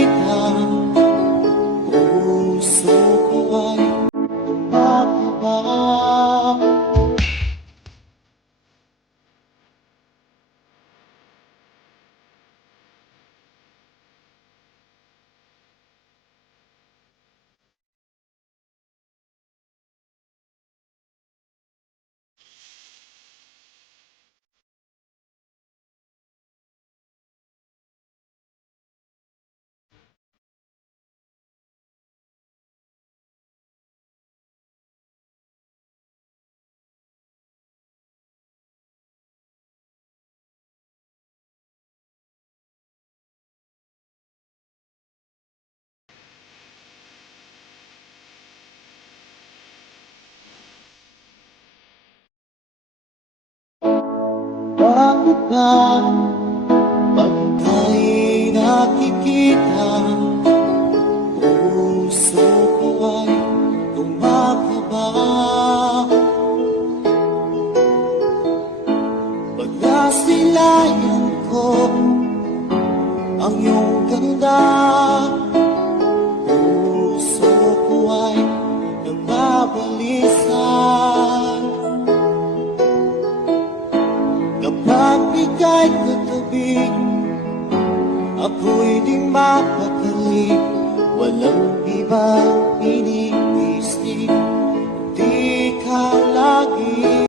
nakikita, puso ko ay tumakaba. Bakit ba pag tayo'y nakikita, puso ko ay tumakaba? Pag nasilayan ko ang iyong ganda, puso ko ay nababalisan. Kapag ika'y katabi, ako'y di mapakali, walang ibang pinig